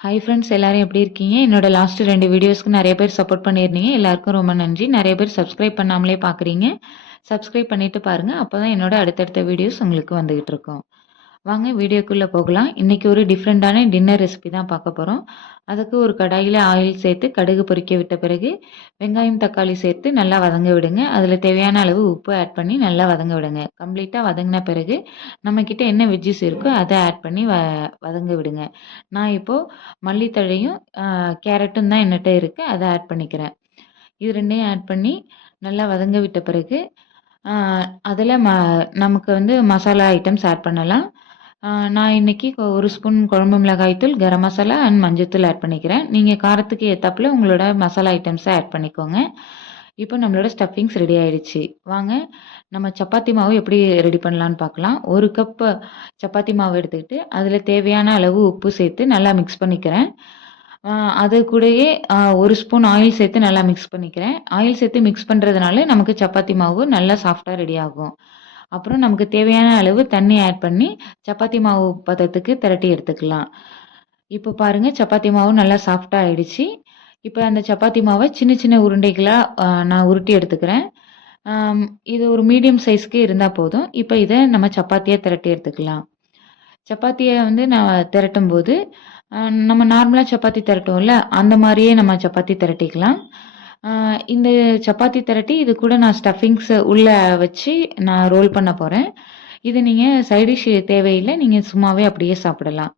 Hi friends எல்லாரும் எப்படி இருக்கீங்க? என்னோட லாஸ்ட் 2 வீடியோஸ்க்கு நெறைய பேர் சப்போர்ட் பண்ணியிருந்தீங்க. எல்லாருக்கும் ரொம்ப நன்றி. நெறைய பேர் சப்ஸ்கிரைப் பண்ணாமலே பார்க்குறீங்க. சப்ஸ்கிரைப் பண்ணிட்டு பாருங்க. அப்பதான் என்னோட அடுத்தடுத்த வீடியோஸ் உங்களுக்கு வந்துகிட்டு இருக்கும். வாங்க வீடியோக்குள்ள போகலாம். இன்னைக்கு ஒரு டிஃப்ரெண்டான டின்னர் ரெசிபி தான் பார்க்க போறோம். அதுக்கு ஒரு கடாயில ஆயில் சேர்த்து கடுகு பொரிக்க விட்ட பிறகு வெங்காயம், தக்காளி சேர்த்து நல்லா வதங்க விடுங்க. அதில தேவையான அளவு உப்பு ஆட் பண்ணி நல்லா வதங்க விடுங்க. கம்ப்ளீட்டா வதங்கின பிறகு நம்மகிட்ட என்ன வெஜ்ஜீஸ் இருக்கோ அத ஆட் பண்ணி வதங்க விடுங்க. நான் இப்போ மல்லித்தழையும், கேரட்டும் தான் என்னட்ட இருக்கு. அத ஆட் பண்ணிக்கிறேன். இது 2யும் ஆட் பண்ணி நல்லா வதங்க விட்ட பிறகு, அ அதில நமக்கு வந்து மசாலா ஐட்டம்ஸ் ஆட் பண்ணலாம். நான் இன்னைக்கு 1 ஸ்பூன் குழம்பு மிளகாய் தூள், கரம் மசாலா அண்ட் மஞ்சள்தூள் ஆட் பண்ணிக்கிறேன். நீங்க காரத்துக்கு ஏத்தாப்புல உங்களோட மசாலா ஐட்டம்ஸ ஆட் பண்ணிக்கோங்க. இப்போ நம்மளோட ஸ்டஃபிங்ஸ் ரெடி ஆயிடுச்சு. வாங்க நம்ம சப்பாத்தி மாவு எப்படி ரெடி பண்ணலான்னு பார்க்கலாம். 1 கப் சப்பாத்தி மாவு எடுத்துக்கிட்டு, அதில தேவையான அளவு உப்பு சேர்த்து நல்லா மிக்ஸ் பண்ணிக்கிறேன். அ அது கூடயே 1 ஸ்பூன் ஆயில் சேர்த்து நல்லா மிக்ஸ் பண்ணிக்கிறேன். ஆயில் சேர்த்து மிக்ஸ் பண்றதுனால நமக்கு சப்பாத்தி மாவு நல்லா சாஃப்ட்டா ரெடி ஆகும். அப்புறம் நமக்கு தேவையான அளவு தண்ணி ஆட் பண்ணி சப்பாத்தி மாவு பதத்துக்கு திரட்டி எடுத்துக்கலாம். இப்போ பாருங்க சப்பாத்தி மாவு நல்லா சாஃப்ட்டா ஆயிடுச்சு. இப்ப அந்த சப்பாத்தி மாவ சின்ன சின்ன உருண்டைகளா நான் உருட்டி எடுத்துக்கிறேன். ஆம், இது ஒரு மீடியம் சைஸ்க்கு இருந்தா போதும். இப்ப இத நம்ம சப்பாத்தியா திரட்டி எடுத்துக்கலாம். சப்பாத்திய வந்து நான் திரட்டும்போது, அ நம்ம நார்மலா சப்பாத்தி திரட்டுவோம்ல, அந்த மாரியே நம்ம சப்பாத்தி திரட்டிக்கலாம். அ இந்த சப்பாத்தி திரட்டி இது கூட நான் ஸ்டஃபிங்ஸ் உள்ள வச்சு நான் ரோல் பண்ண போறேன். இது நீங்க சைட் டிஷ் தேவையில்ல. நீங்க சும்மாவே அப்படியே சாப்பிடலாம்.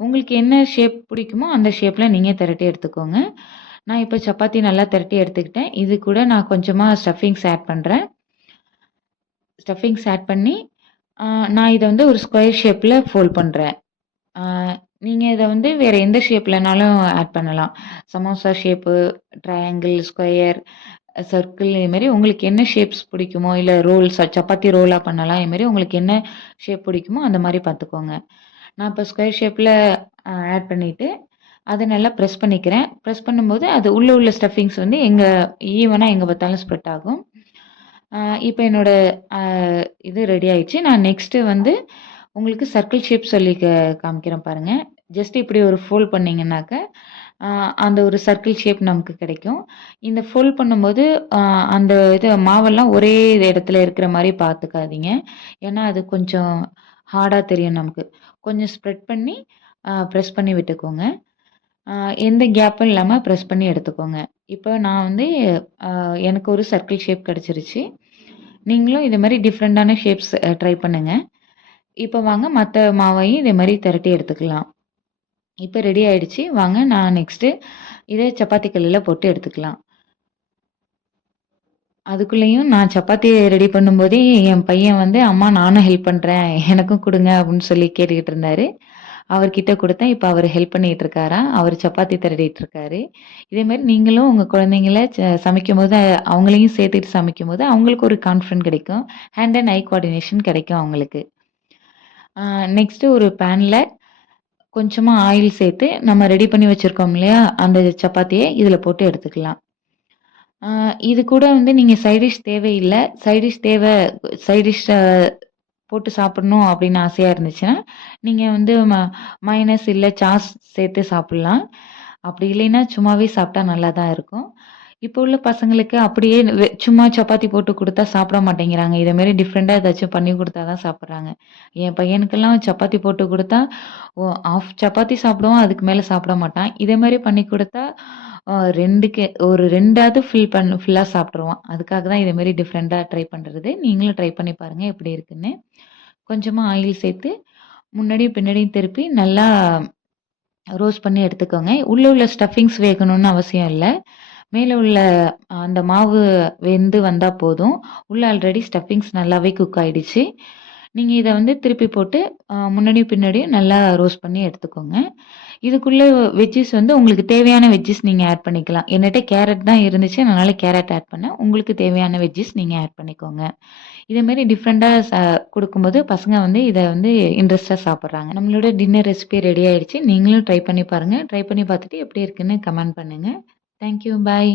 உங்களுக்கு என்ன ஷேப் பிடிக்குமோ அந்த ஷேப்ல நீங்க திரட்டி எடுத்துக்கோங்க. நான் இப்ப சப்பாத்தி நல்லா திரட்டி எடுத்துக்கிட்டேன். இது கூட நான் கொஞ்சமா ஸ்டஃபிங்ஸ் ஆட் பண்றேன். ஸ்டஃபிங்ஸ் ஆட் பண்ணி, அ நான் இத வந்து ஒரு ஸ்கொயர் ஷேப்ல ஃபோல்ட் பண்றேன். அ நீங்க இத வந்து வேற எந்த ஷேப்லனாலும் ஆட் பண்ணலாம். Samosa shape, triangle, square, circle இது மாரி உங்களுக்கு என்ன ஷேப்ஸ் பிடிக்குமோ, இல்ல ரோல்ஸ் சப்பாத்தி ரோலா பண்ணலாம். இது மாரி உங்களுக்கு என்ன ஷேப் பிடிக்குமோ அந்த மாரி பார்த்துக்கோங்க. நான் இப்ப ஸ்கொயர் ஷேப்ல ஆட் பண்ணிட்டு, அத நல்லா பிரஸ் பண்ணிக்கிறேன். பிரஸ் பண்ணும்போது அது உள்ள உள்ள ஸ்டஃபிங்ஸ் வந்து ஈவனா எங்க பார்த்தாலும் ஸ்ப்ரெட் ஆகும். அ இப்ப என்னோட அ இது ரெடி ஆயிடுச்சு. நான் நெக்ஸ்ட்டு வந்து உங்களுக்கு சர்க்கிள் ஷேப் சொல்லி காமிக்கிறேன் பாருங்க. ஜஸ்ட் இப்படி ஒரு ஃபோல்ட் பண்ணீங்கன்னாக்க, அ அந்த ஒரு சர்க்கிள் ஷேப் நமக்கு கிடைக்கும். இந்த ஃபோல்ட் பண்ணும்போது, அ அந்த மாவெல்லாம் ஒரே இடத்துல இருக்கிற மாரி பார்த்துக்காதீங்க. ஏன்னா, அது கொஞ்சம் ஹார்டா தெரியும் நமக்கு. கொஞ்சம் ஸ்ப்ரெட் பண்ணி, பிரஸ் பண்ணி விட்டுக்கோங்க. அ எந்த கேப்பும் இல்லாம பிரஸ் பண்ணி எடுத்துக்கோங்க. இப்ப நான் வந்து எனக்கு ஒரு சர்க்கிள் ஷேப் கிடைச்சிருச்சு. நீங்களும் இதே மாரி டிஃபரண்டான ஷேப்ஸ் ட்ரை பண்ணுங்க. இப்ப வாங்க மத்த மாவையும் இதே மாரி திரட்டி எடுத்துக்கலாம். இப்ப ரெடி ஆயிடுச்சு. வாங்க நான் நெக்ஸ்ட்டு இத சப்பாத்தி கல்லுல போட்டு எடுத்துக்கலாம். அதுக்குள்ளேயும் நான் சப்பாத்தி ரெடி பண்ணும்போதே என் பையன் வந்து, "அம்மா நானும் ஹெல்ப் பண்றேன். எனக்கும் குடுங்க" அப்படின்னு சொல்லி கேட்டுக்கிட்டு இருந்தாரு. அவர்கிட்ட குடுத்தேன். இப்ப அவரு ஹெல்ப் பண்ணிட்டு இருக்காராம். அவரு சப்பாத்தி திரட்டிட்டு இருக்காரு. இதே மாரி நீங்களும் உங்க குழந்தைங்கள சமைக்கும்போது அவங்களையும் சேர்த்துட்டு சமைக்கும்போது, அவங்களுக்கு ஒரு கான்ஃபிடன்ட் கிடைக்கும். ஹேண்ட் அண்ட் ஐ கோஆர்டினேஷன் கிடைக்கும் அவங்களுக்கு. ஆ நெக்ஸ்ட்டு ஒரு பேன்ல கொஞ்சமா ஆயில் சேர்த்து, நம்ம ரெடி பண்ணி வச்சிருக்கோம் இல்லையா? அந்த சப்பாத்திய இதுல போட்டு எடுத்துக்கலாம். ஆ இது கூட வந்து நீங்க சைட் டிஷ் தேவையில்ல. சைட் டிஷ் சைட் டிஷ் போட்டு சாப்பிடணும் அப்படின்னு ஆசையா இருந்துச்சுன்னா, நீங்க வந்து மயோனைஸ் இல்ல சாஸ் சேர்த்து சாப்பிடலாம். அப்படி இல்லைன்னா, சும்மாவே சாப்பிட்டா நல்லா தான் இருக்கும். இப்போ உள்ள பசங்களுக்கு அப்படியே சும்மா சப்பாத்தி போட்டு குடுத்தா சாப்பிட மாட்டேங்கிறாங்க. இத மாரி டிஃபரெண்டா ஏதாச்சும் பண்ணி குடுத்தா தான் சாப்பிடுறாங்க. என் பையனுக்கெல்லாம் சப்பாத்தி போட்டு குடுத்தா, 1/2 சப்பாத்தி சாப்பிடுவான். அதுக்கு மேல சாப்பிட மாட்டான். இதே மாரி பண்ணி குடுத்தா, 2க்கு ஒரு 2ஆவது ஃபுல்லா சாப்பிட்டுருவான். அதுக்காக தான் இத மாரி டிஃபரெண்டா ட்ரை பண்றது. நீங்களும் ட்ரை பண்ணி பாருங்க எப்படி இருக்குன்னு. கொஞ்சமா ஆயில் சேர்த்து, முன்னாடியும் பின்னாடியும் திருப்பி நல்லா ரோஸ்ட் பண்ணி எடுத்துக்கோங்க. உள்ள உள்ள ஸ்டஃபிங்ஸ் வேகணும்னு அவசியம் இல்ல. மேல உள்ள அந்த மாவு வெந்து வந்தா போதும். உள்ள ஆல்ரெடி ஸ்டஃபிங்ஸ் நல்லாவே குக் ஆயிடுச்சு. நீங்க இத வந்து திருப்பி போட்டு முன்னாடியும் பின்னாடியும் நல்லா ரோஸ்ட் பண்ணி எடுத்துக்கோங்க. இதுக்குள்ள வெஜ்ஜீஸ் வந்து உங்களுக்கு தேவையான வெஜ்ஜீஸ் நீங்க ஆட் பண்ணிக்கலாம். என்னட்ட கேரட் தான் இருந்துச்சு. அதனால கேரட் ஆட் பண்ணேன். உங்களுக்கு தேவையான வெஜ்ஜீஸ் நீங்க ஆட் பண்ணிக்கோங்க. இதே மாரி டிஃபரெண்டா குடுக்கும்போது பசங்க வந்து இத வந்து இன்ட்ரெஸ்ட்டா சாப்பிடுறாங்க. நம்மளோட டின்னர் ரெசிபி ரெடி ஆயிடுச்சு. நீங்களும் ட்ரை பண்ணி பாருங்க. ட்ரை பண்ணி பார்த்துட்டு எப்படி இருக்குன்னு கமெண்ட் பண்ணுங்க. Thank you. பாய்.